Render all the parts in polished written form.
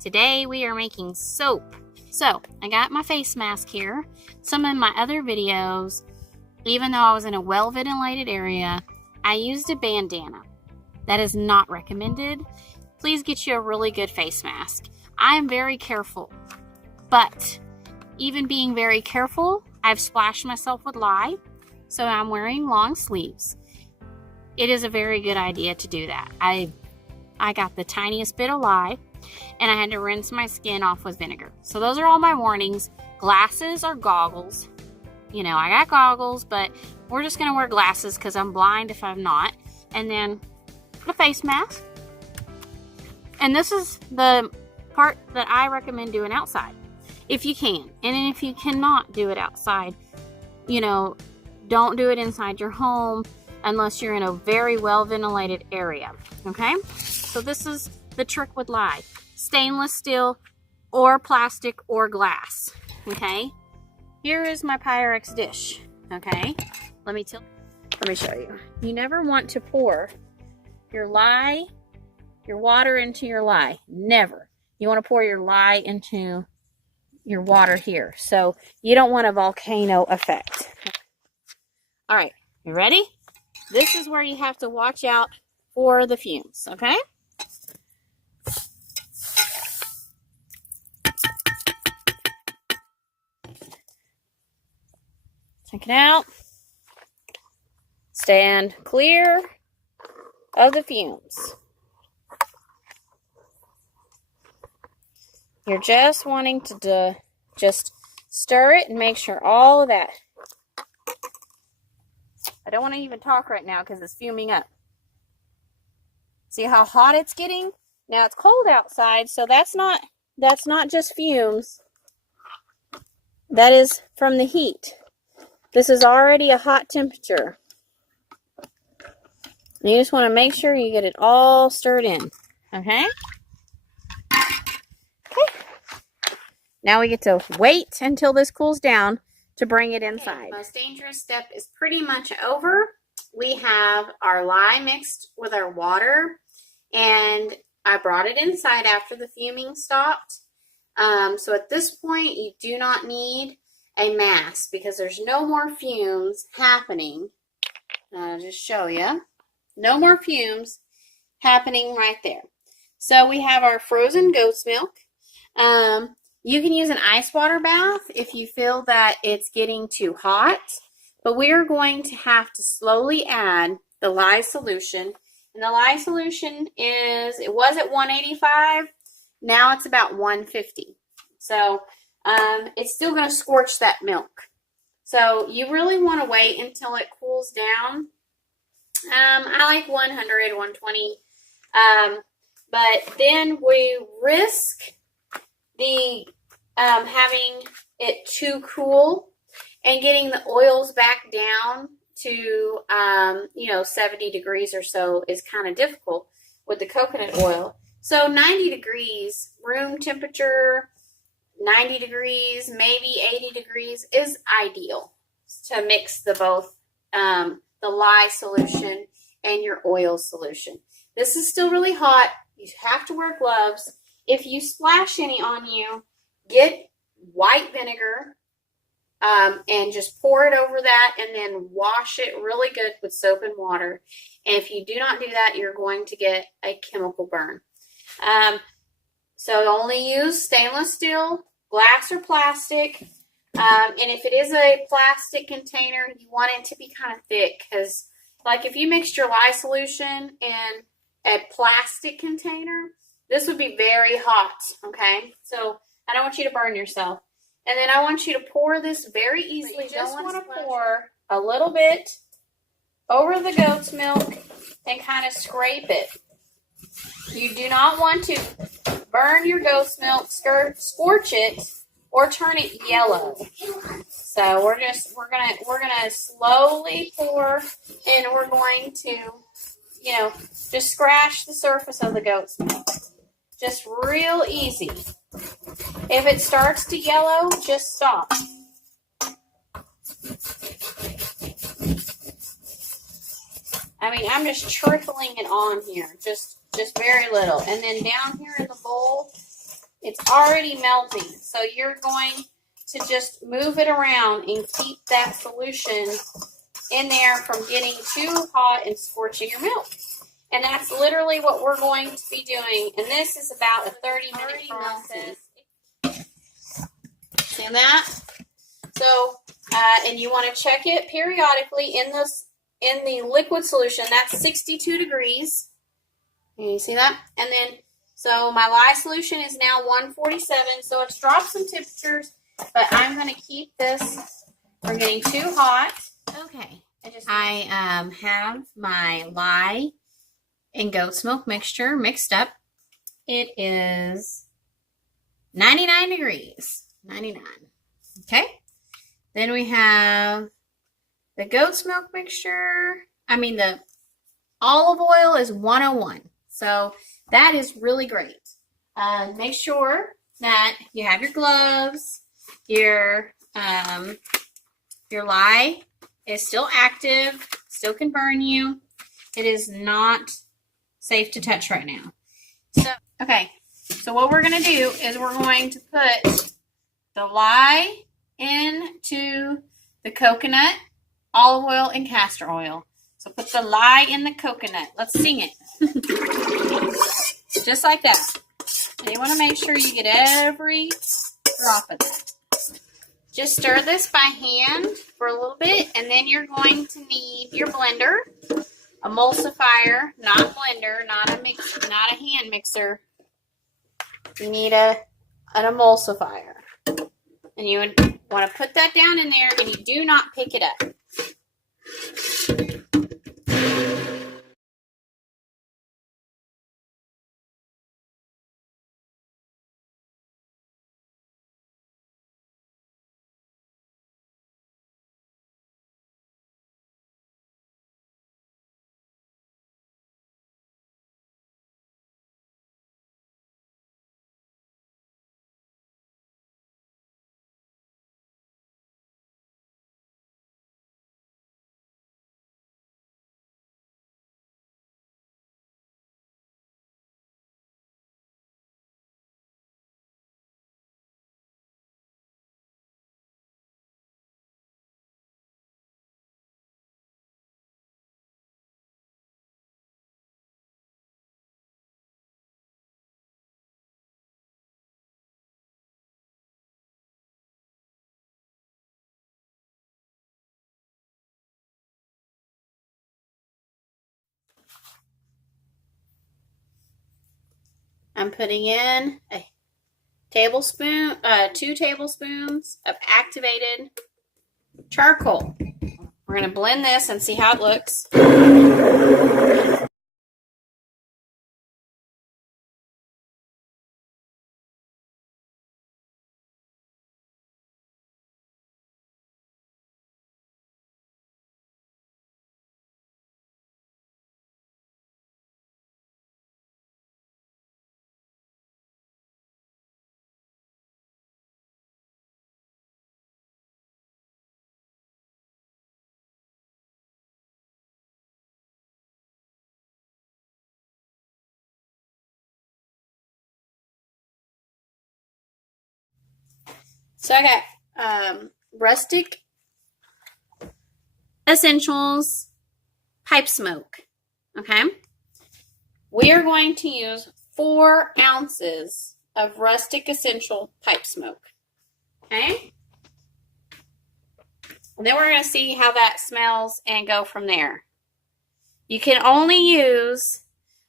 Today we are making soap. So I got my face mask here. Some of my other videos, even though I was in a well-ventilated area, I used a bandana. That is not recommended. Please get you a really good face mask. I am very careful, but even being very careful, I've splashed myself with lye, so I'm wearing long sleeves. It is a very good idea to do that. I got the tiniest bit of lye, and I had to rinse my skin off with vinegar. So those are all my warnings. Glasses or goggles. You know, I got goggles, but we're just going to wear glasses because I'm blind if I'm not. And then a face mask. And this is the part that I recommend doing outside, if you can. And if you cannot do it outside, you know, don't do it inside your home unless you're in a very well-ventilated area, okay? So this is the trick with lye. Stainless steel or plastic or glass, okay? Here is my Pyrex dish, okay? Let me show you. You never want to pour your water into your lye. Never. You want to pour your lye into your water here. So you don't want a volcano effect. All right, you ready? This is where you have to watch out for the fumes, okay? Check it out. Stand clear of the fumes. You're just wanting to just stir it and make sure all of that. I don't want to even talk right now because it's fuming up. See how hot it's getting? Now it's cold outside, so that's not just fumes. That is from the heat. This is already a hot temperature. You just want to make sure you get it all stirred in. Okay? Okay. Now we get to wait until this cools down to bring it inside. Okay, the most dangerous step is pretty much over. We have our lye mixed with our water, and I brought it inside after the fuming stopped. So at this point, you do not need a mask because there's no more fumes happening. I'll just show you. No more fumes happening right there. So we have our frozen goat's milk. You can use an ice water bath if you feel that it's getting too hot. But we are going to have to slowly add the lye solution. And the lye solution it was at 185. Now it's about 150. So it's still going to scorch that milk. So you really want to wait until it cools down. I like 100, 120. But then we risk the having it too cool and getting the oils back down to 70 degrees or so is kind of difficult with the coconut oil. So 90 degrees, room temperature, 90 degrees, maybe 80 degrees is ideal to mix both the lye solution and your oil solution. This is still really hot. You have to wear gloves. If you splash any on you, get white vinegar and just pour it over that and then wash it really good with soap and water. And if you do not do that, you're going to get a chemical burn. So only use stainless steel, glass, or plastic. And if it is a plastic container, you want it to be kind of thick because, like, if you mixed your lye solution in a plastic container, this would be very hot, okay? So I don't want you to burn yourself. And then I want you to pour this very easily. You just want to pour a little bit over the goat's milk and kind of scrape it. You do not want to burn your goat's milk, scorch it, or turn it yellow. So we're gonna slowly pour, and we're going to, just scratch the surface of the goat's milk. Just real easy. If it starts to yellow, just stop. I mean, I'm just trickling it on here, just very little. And then down here in the bowl, It's already melting. So you're going to just move it around and keep that solution in there from getting too hot and scorching your milk. And that's literally what we're going to be doing. And this is about a 30-minute process. See that? So, and you want to check it periodically in the liquid solution. That's 62 degrees. Can you see that? And then, so my lye solution is now 147. So it's dropped some temperatures, but I'm going to keep this from getting too hot. Okay. I have my lye and goat's milk mixture mixed up. It is 99 degrees. 99. Okay. Then we have the goat's milk mixture. The olive oil is 101. So that is really great. Make sure that you have your gloves. Your lye is still active, still can burn you. It is not safe to touch right now. So what we're going to do is we're going to put the lye into the coconut, olive oil, and castor oil. So put the lye in the coconut. Let's sing it. Just like that. And you want to make sure you get every drop of it. Just stir this by hand for a little bit, and then you're going to need your blender, emulsifier, not blender, not a hand mixer. You need an emulsifier. And you would want to put that down in there, and you do not pick it up. I'm putting in a tablespoon, 2 tablespoons of activated charcoal. We're going to blend this and see how it looks. So I got rustic essentials pipe smoke. Okay. We are going to use 4 ounces of rustic essential pipe smoke. Okay. And then we're going to see how that smells and go from there. You can only use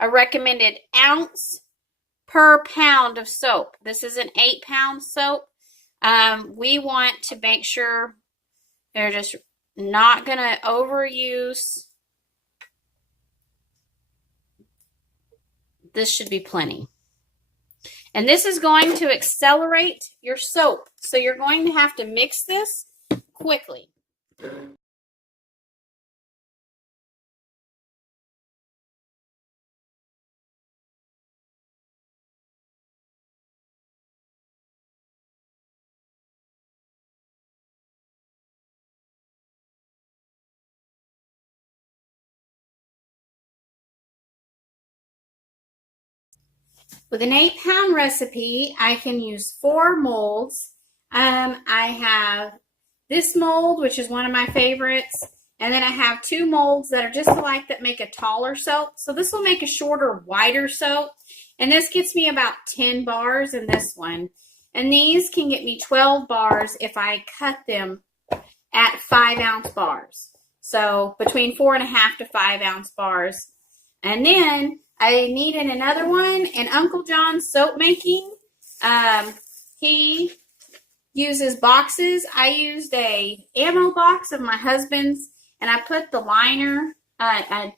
a recommended ounce per pound of soap. This is an 8-pound soap. We want to make sure they're just not going to overuse. This should be plenty. And this is going to accelerate your soap. So you're going to have to mix this quickly. With an 8-pound recipe, I can use 4 molds. I have this mold, which is one of my favorites, and then I have 2 molds that are just alike that make a taller soap. So this will make a shorter, wider soap, and this gets me about 10 bars in this one. And these can get me 12 bars if I cut them at 5-ounce bars. So between 4.5 to 5-ounce bars. And then I needed another one in Uncle John's soap making. He uses boxes. I used a ammo box of my husband's, and I put the liner, a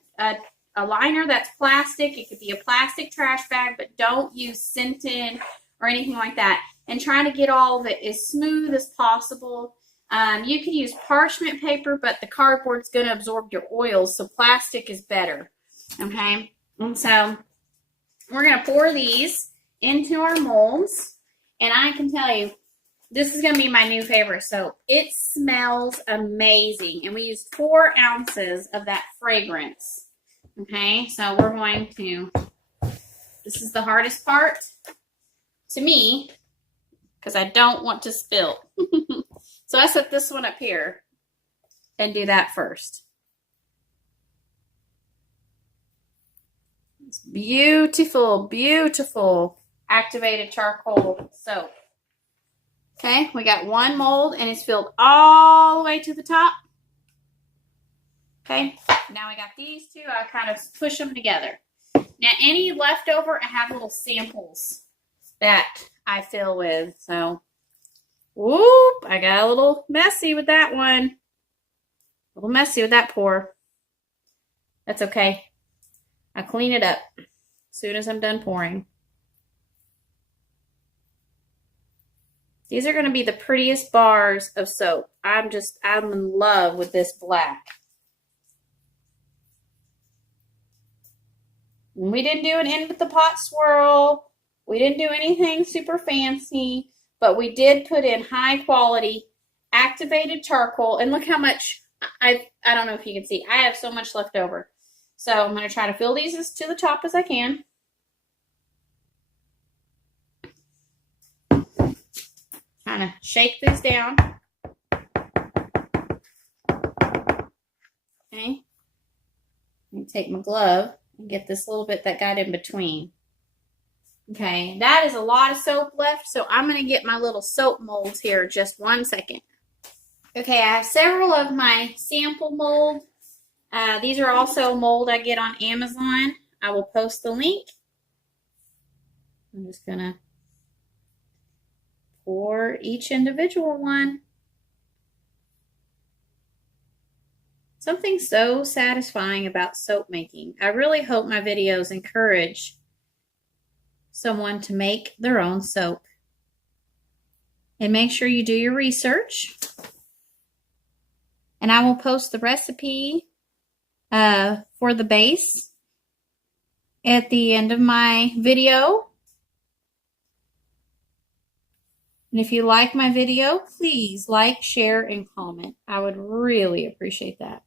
liner that's plastic. It could be a plastic trash bag, but don't use scented or anything like that. And try to get all of it as smooth as possible. You can use parchment paper, but the cardboard's going to absorb your oils, so plastic is better. Okay, and so we're going to pour these into our molds, and I can tell you, this is going to be my new favorite soap. It smells amazing, and we used 4 ounces of that fragrance. Okay, so we're going to, this is the hardest part to me, because I don't want to spill. So I set this one up here and do that first. It's beautiful, beautiful activated charcoal soap. Okay, we got 1 mold and it's filled all the way to the top. Okay, now we got these 2. I kind of push them together. Now any leftover, I have little samples that I fill with. So, whoop, I got a little messy with that one. A little messy with that pour. That's okay. I clean it up as soon as I'm done pouring. These are going to be the prettiest bars of soap. I'm in love with this black. And we didn't do an in with the pot swirl. We didn't do anything super fancy, but we did put in high quality activated charcoal. And look how much, I don't know if you can see, I have so much left over. So I'm going to try to fill these as to the top as I can. Kind of shake these down. Okay. Let me take my glove and get this little bit that got in between. Okay, that is a lot of soap left, so I'm going to get my little soap molds here just 1 second. Okay, I have several of my sample mold. These are also mold I get on Amazon. I will post the link. I'm just going to pour each individual one. Something so satisfying about soap making. I really hope my videos encourage someone to make their own soap. And make sure you do your research. And I will post the recipe for the base at the end of my video. And if you like my video, please like, share, and comment. I would really appreciate that.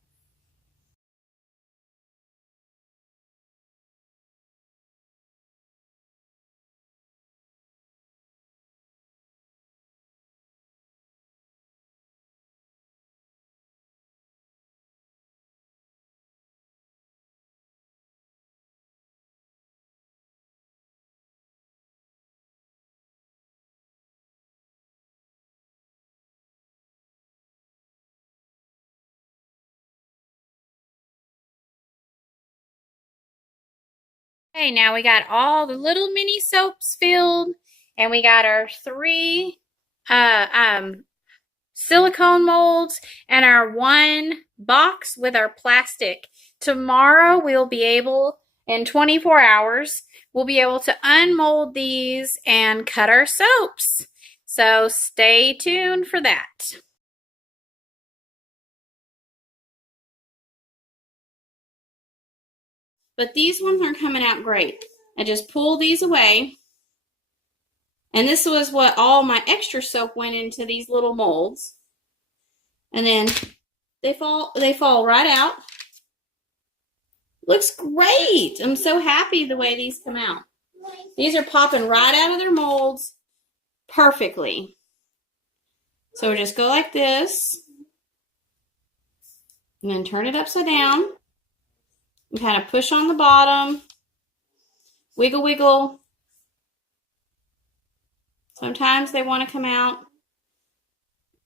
Okay, now we got all the little mini soaps filled, and we got our 3 silicone molds and our 1 box with our plastic. Tomorrow we'll be able, in 24 hours, we'll be able to unmold these and cut our soaps. So stay tuned for that. But these ones are coming out great. I just pull these away. And this was what all my extra soap went into these little molds. And then they fall right out. Looks great. I'm so happy the way these come out. These are popping right out of their molds perfectly. So just go like this. And then turn it upside down. And kind of push on the bottom. Wiggle, wiggle. Sometimes they want to come out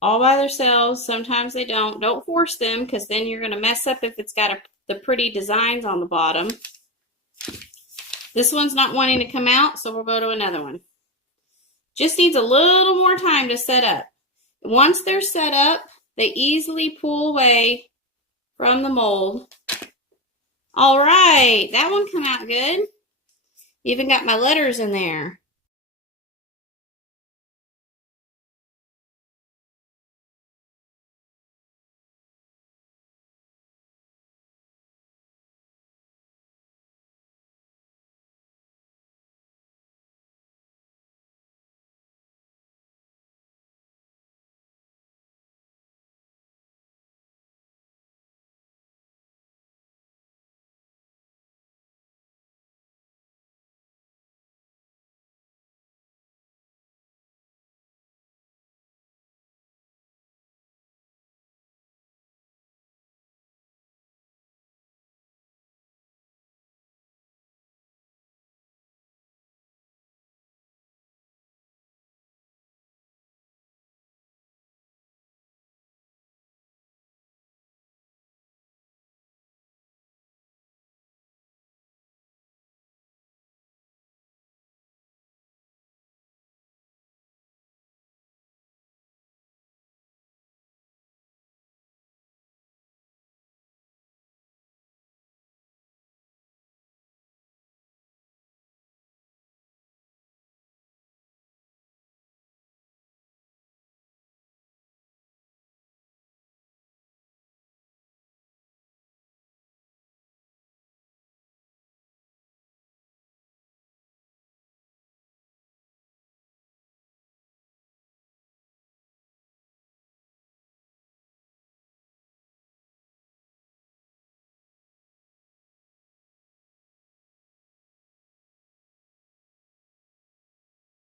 all by themselves. Sometimes they don't. Don't force them because then you're going to mess up if it's got the pretty designs on the bottom. This one's not wanting to come out, so we'll go to another one. Just needs a little more time to set up. Once they're set up, they easily pull away from the mold. All right, that one came out good. Even got my letters in there.